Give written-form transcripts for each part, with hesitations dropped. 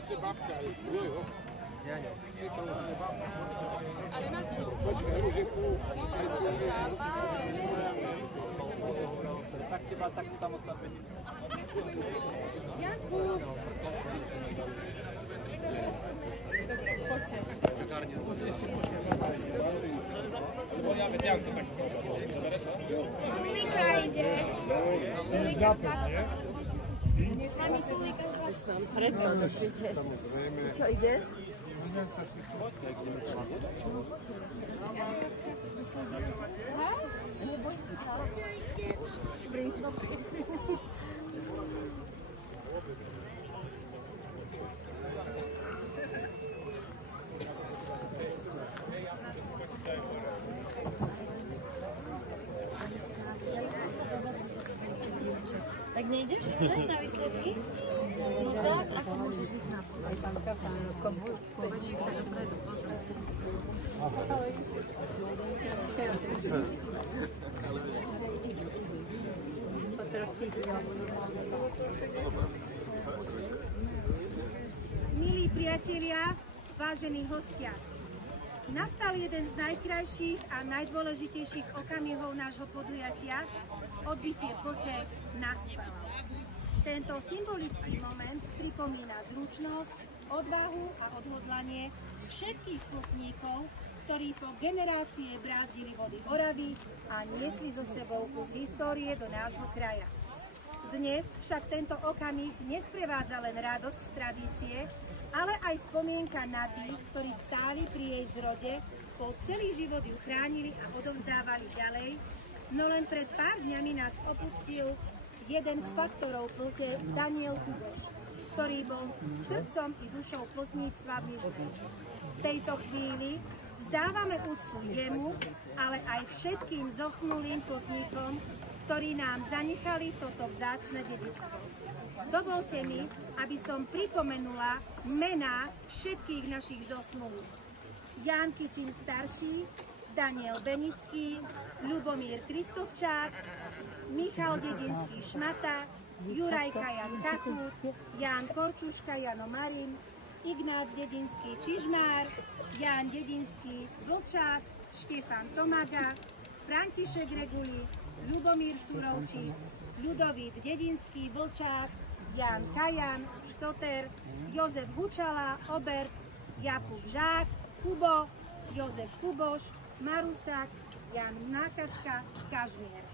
ešte babka, jo. Ale na čo? Počkaj, už je tu. Tak teba tak samostatne. Jakub! Poďte. Sulika ide. Sulika spadla. Mami, Sulika spadla. Čo ideš? Tak nejdeš na výsledky? No tak, ako môžeš ísť na komu? Poďme sa dopredu pozrieť. Milí priatelia, vážení hostia, nastal jeden z najkrajších a najdôležitejších okamihov nášho podujatia, odbytie pote na spev. Tento symbolický moment pripomína zručnosť, odvahu a odhodlanie všetkých plotníkov, ktorí po generácie brázdili vody Oravy a niesli so sebou kus histórie do nášho kraja. Dnes však tento okamih nesprevádza len radosť z tradície, ale aj spomienka na tých, ktorí stáli pri jej zrode, po celý život ju chránili a odovzdávali ďalej, no len pred pár dňami nás opustil jeden z faktorov plote, Daniel Kuboš, ktorý bol srdcom i dušou plotníctva v Nižnej. V tejto chvíli vzdávame úctu jemu, ale aj všetkým zosnulým plotníkom, ktorí nám zanechali toto vzácne dedičstvo. Dovolte mi, aby som pripomenula mená všetkých našich zosnulých. Ján Kičin starší, Daniel Benický, Ľubomír Kristovčák, Michal Dedinský Šmata, Juraj Kajan Kachút, Ján Korčuška Jano Marin, Ignác Dedinský Čižmár, Ján Dedinský Vlčák, Štefan Tomaga, František Reguli, Ľubomír Surovčík, Ľudovít Dedinský Vlčák, Ján Kajan, Štoter, Jozef Hučala, Obert, Jakub Žák, Kubo, Jozef Kuboš, Marusák, Jan Nákačka, Kažmier.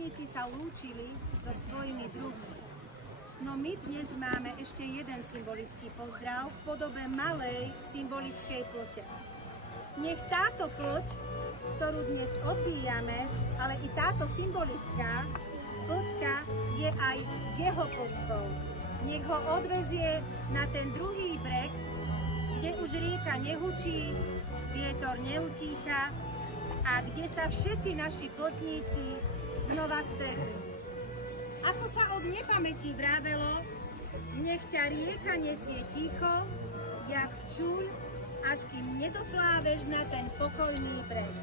putníci sa lúčili so svojimi druhmi. No my dnes máme ešte jeden symbolický pozdrav v podobe malej symbolickej plote. Nech táto ploť, ktorú dnes odbíjame, ale i táto symbolická ploťka je aj jeho ploťkou. Nech ho odvezie na ten druhý breh, kde už rieka nehučí, vietor neutícha a kde sa všetci naši putníci znova stretnú. Ako sa od nepamätí vrávelo, nech ťa rieka nesie ticho, jak včúľ, až kým nedopláveš na ten pokojný breh.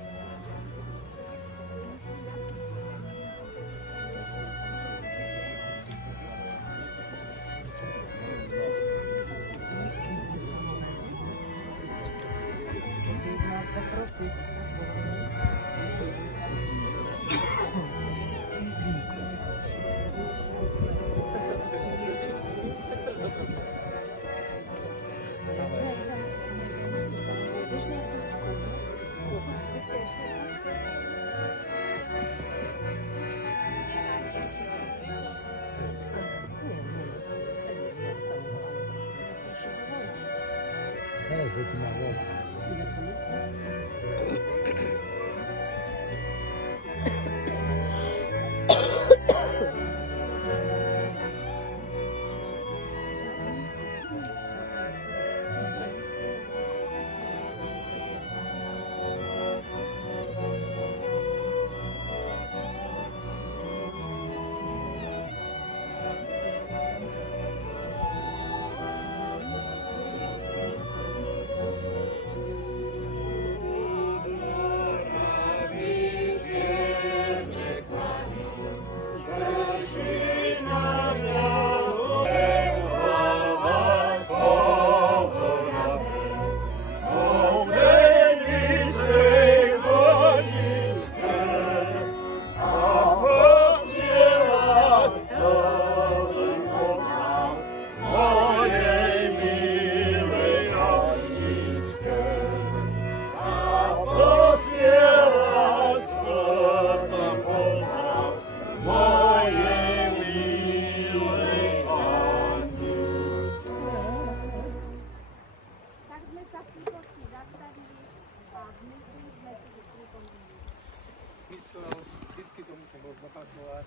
Vždycky to musím zopakovať.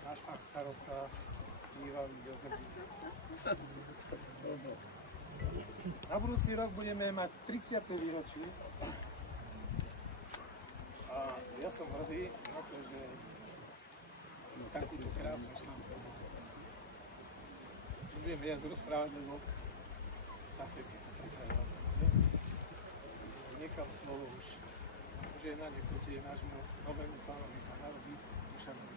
Náš pán starosta, Ivan Jozef. Na budúci rok budeme mať 30. výročie. A ja som hrdý na to, že takúto krásnu slavcu budem viac rozprávať, lebo zase si to predstavila. Niekam slovo už na nepotie nášmu novému pánovi farárovi Dušanovi.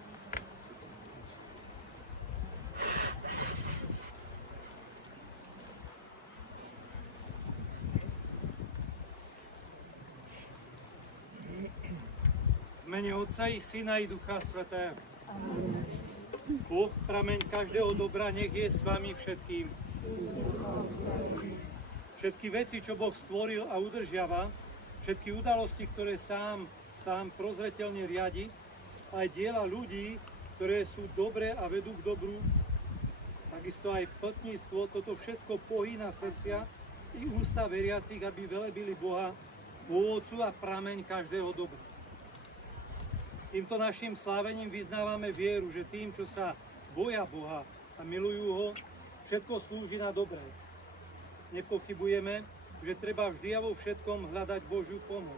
V mene Otca i Syna i Ducha Svätého. Boh, prameň každého dobra, nech je s vami všetkým. Všetky veci, čo Boh stvoril a udržiava, všetky udalosti, ktoré sám prozreteľne riadi, aj diela ľudí, ktoré sú dobré a vedú k dobru, takisto aj putníctvo, toto všetko pohýna srdcia i ústa veriacich, aby velebili Boha, pôvodcu a prameň každého dobra. Týmto našim slávením vyznávame vieru, že tým, čo sa boja Boha a milujú ho, všetko slúži na dobré. Nepochybujeme, že treba vždy a vo všetkom hľadať Božiu pomoc,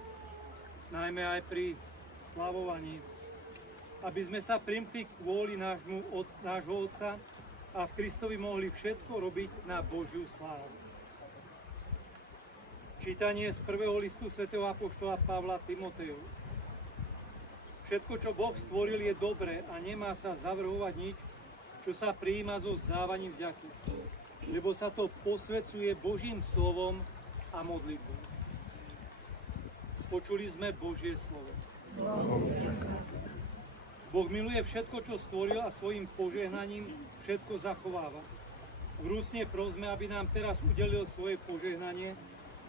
najmä aj pri splavovaní, aby sme sa primkli k vôli nášho Otca a v Kristovi mohli všetko robiť na Božiu slávu. Čítanie z prvého listu svätého apoštola Pavla Timotejovi. Všetko, čo Boh stvoril, je dobré a nemá sa zavrhovať nič, čo sa prijíma so vzdávaním vďaky, lebo sa to posvedzuje Božím slovom a modlitbou. Počuli sme Božie slovo. Boh miluje všetko, čo stvoril a svojim požehnaním všetko zachováva. Vrúcne prosme, aby nám teraz udelil svoje požehnanie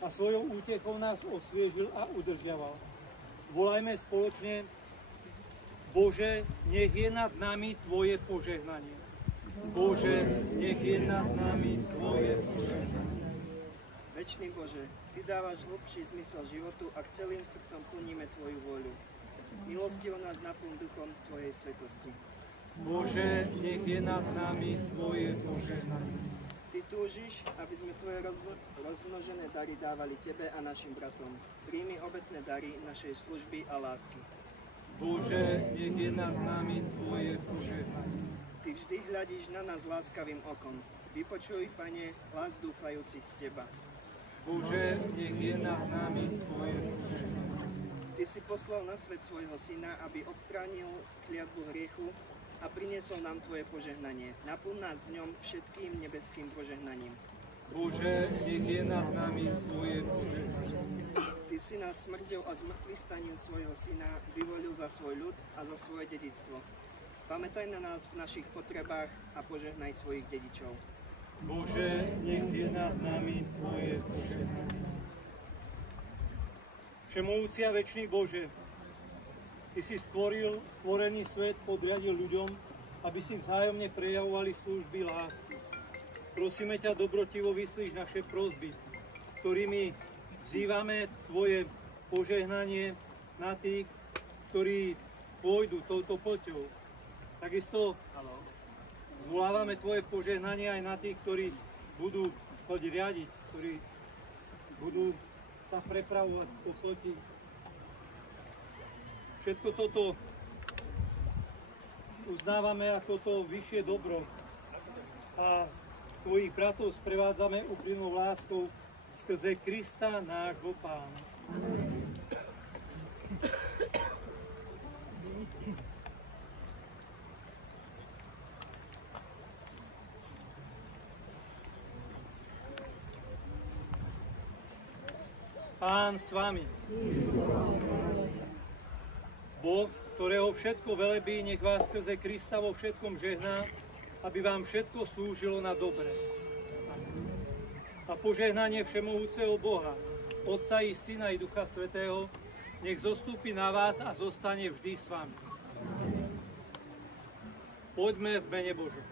a svojou útechou nás osviežil a udržiaval. Volajme spoločne Bože, nech je nad nami Tvoje požehnanie. Bože, nech je nad nami Tvoje požehnanie. Večný Bože, Ty dávaš hlbší zmysel životu, ak celým srdcom plníme Tvoju vôľu. Milostivo nás naplň duchom Tvojej svetosti. Bože, nech je nad nami Tvoje požehnanie. Ty túžiš, aby sme Tvoje rozmnožené dary dávali Tebe a našim bratom. Príjmi obetné dary našej služby a lásky. Bože, nech je nad nami Tvoje požehnanie. Ty vždy hľadíš na nás láskavým okom. Vypočuj, Pane, hlas dúfajúcich v Teba. Bože, nech je nad nami Tvoje požehnanie. Ty si poslal na svet svojho Syna, aby odstránil kliatbu hriechu a priniesol nám Tvoje požehnanie. Naplň nás v ňom všetkým nebeským požehnaním. Bože, nech je nad nami Tvoje požehnanie. Ty si nás smrťou a zmrtvých staním svojho Syna vyvolil za svoj ľud a za svoje dedičstvo. Pamätaj na nás v našich potrebách a požehnaj svojich dedičov. Bože, nech je nad nami Tvoje požehnanie. Všemohúci a večný Bože, Ty si stvorený svet podriadil ľuďom, aby si vzájomne prejavovali služby lásky. Prosíme ťa, dobrotivo vyslíš naše prosby, ktorými vzývame Tvoje požehnanie na tých, ktorí pôjdu touto poťou. Takisto zvolávame Tvoje požehnanie aj na tých, ktorí budú chodiť riadiť, ktorí budú sa prepravovať po choti. Všetko toto uznávame ako to vyššie dobro a svojich bratov sprevádzame úprimnou láskou skrze Krista, nášho Pána. Pán s vami. Boh, ktorého všetko velebí, nech vás skrze Krista vo všetkom žehná, aby vám všetko slúžilo na dobre. A požehnanie všemohúceho Boha, Otca i Syna i Ducha Svätého, nech zostúpi na vás a zostane vždy s vami. Poďme v mene Božom.